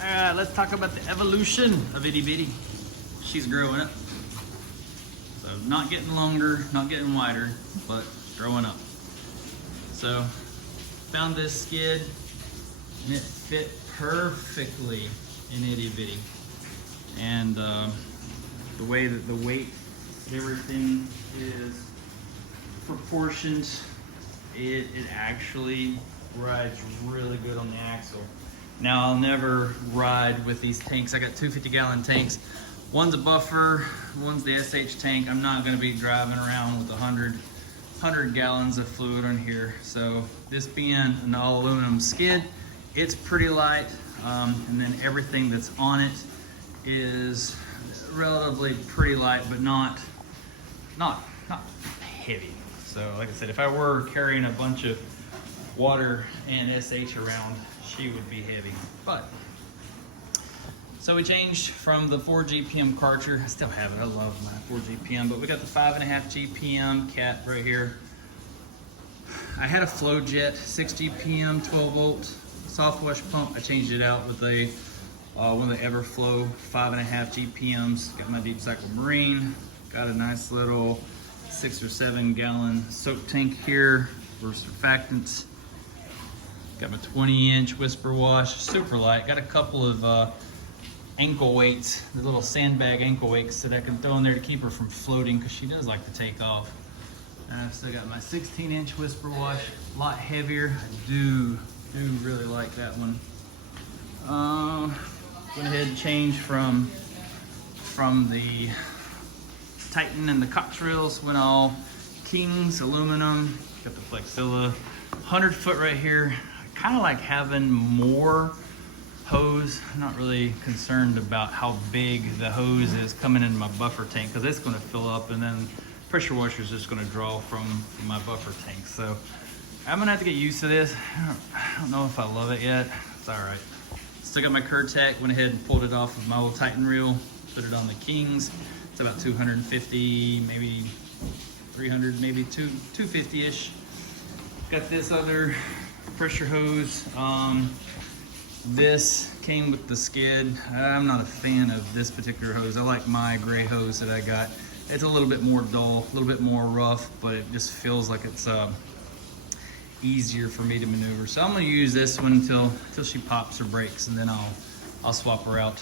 Alright, let's talk about the evolution of Iddy Biddy. She's growing up. So not getting longer, not getting wider, but growing up. So found this skid and it fit perfectly in Iddy Biddy. And the way that the weight of everything is proportioned, it actually rides really good on the axle. Now I'll never ride with these tanks. I got 250-gallon tanks. One's a buffer, one's the SH tank. I'm not gonna be driving around with 100 gallons of fluid on here. So this being an all aluminum skid, it's pretty light. And then everything that's on it is relatively pretty light, but not heavy. So like I said, if I were carrying a bunch of water and SH around, she would be heavy. But so we changed from the 4 GPM Karcher. I still have it, I love my 4 GPM, but we got the 5.5 GPM cat right here. I had a flow jet 6 GPM 12 volt soft wash pump. I changed it out with a one of the Everflow 5.5 GPMs. Got my deep cycle marine. Got a nice little 6 or 7 gallon soak tank here for surfactants. Got my 20-inch whisper wash, super light. Got a couple of ankle weights, the little sandbag ankle weights that I can throw in there to keep her from floating, because she does like to take off. And I've still got my 16-inch whisper wash, a lot heavier. I do really like that one. Went ahead and changed from the Titan and the Cox reels, went all Kings aluminum. Got the Flexilla 100-foot right here. I kind of like having more hose. I'm not really concerned about how big the hose is coming into my buffer tank, because it's going to fill up and then pressure washer is just going to draw from my buffer tank. So I'm going to have to get used to this. I don't know if I love it yet. It's all right. Still got my Curtec. Went ahead and pulled it off of my old Titan reel, put it on the Kings. It's about 250, maybe 300, maybe 250-ish. Got this other pressure hose. This came with the skid. I'm not a fan of this particular hose. I like my gray hose that I got. It's a little bit more dull, a little bit more rough, but it just feels like it's easier for me to maneuver. So I'm gonna use this one until she pops or breaks, and then I'll swap her out.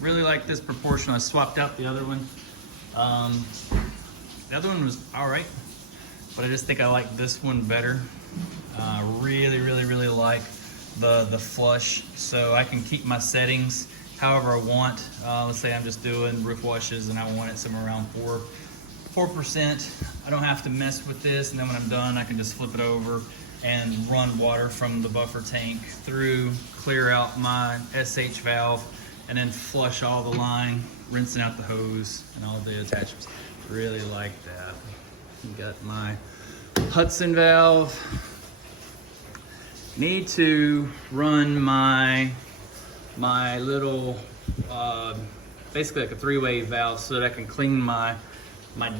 Really like this proportion. I swapped out the other one. The other one was all right, but I just think I like this one better. Really like the flush, so I can keep my settings however I want. Let's say I'm just doing roof washes and I want it somewhere around 4%. I don't have to mess with this, and then when I'm done, I can just flip it over and run water from the buffer tank through, clear out my SH valve, and then flush all the line, rinsing out the hose and all the attachments. Really like that. Got my Hudson valve. Need to run my little, basically like a 3-way valve, so that I can clean my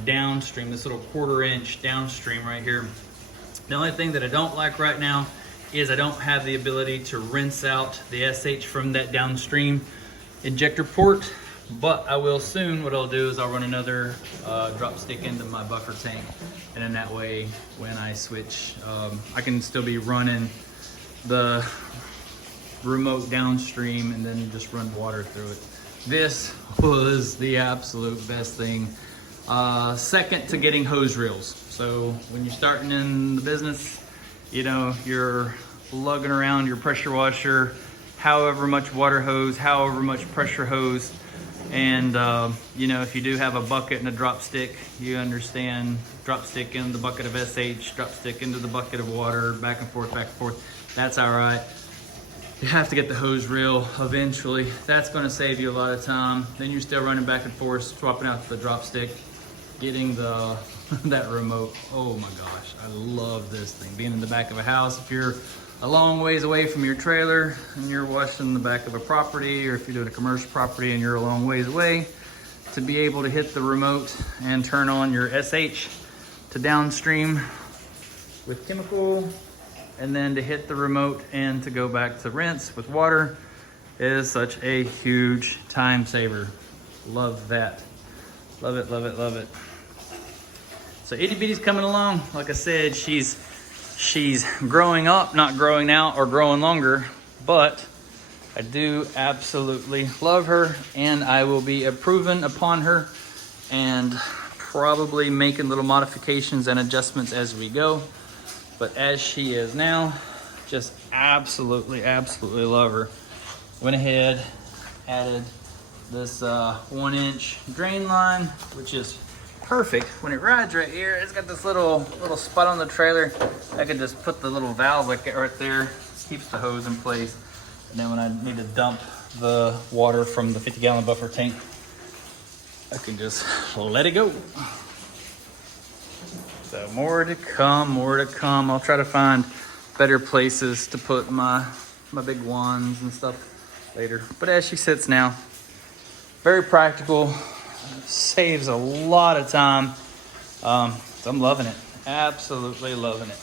downstream, this little 1/4-inch downstream right here. The only thing that I don't like right now is I don't have the ability to rinse out the SH from that downstream injector port, but I will soon. What I'll do is I'll run another drop stick into my buffer tank, and then that way when I switch, I can still be running the remote downstream and then just run water through it. This was the absolute best thing. Second to getting hose reels. So when you're starting in the business, you know, you're lugging around your pressure washer, however much water hose, however much pressure hose. And you know, if you do have a bucket and a drop stick, you understand drop stick in the bucket of SH, drop stick into the bucket of water, back and forth, that's all right. You have to get the hose reel eventually. That's gonna save you a lot of time. Then you're still running back and forth, swapping out the drop stick, getting the that remote. Oh my gosh, I love this thing. Being in the back of a house, if you're a long ways away from your trailer and you're washing the back of a property, or if you're doing a commercial property and you're a long ways away, to be able to hit the remote and turn on your SH to downstream with chemical, and then to hit the remote and to go back to rinse with water. It is such a huge time saver. Love that. Love it, love it, love it. So Itty Biddy's coming along. Like I said, she's growing up, not growing out or growing longer, but I do absolutely love her, and I will be improving upon her and probably making little modifications and adjustments as we go. But as she is now, just absolutely, absolutely love her. Went ahead, added this 1-inch drain line, which is perfect. When it rides right here, it's got this little spot on the trailer. I can just put the little valve like right there, keeps the hose in place. And then when I need to dump the water from the 50-gallon buffer tank, I can just let it go. So more to come, more to come. I'll try to find better places to put my big wands and stuff later. But as she sits now, very practical, saves a lot of time. So I'm loving it, absolutely loving it.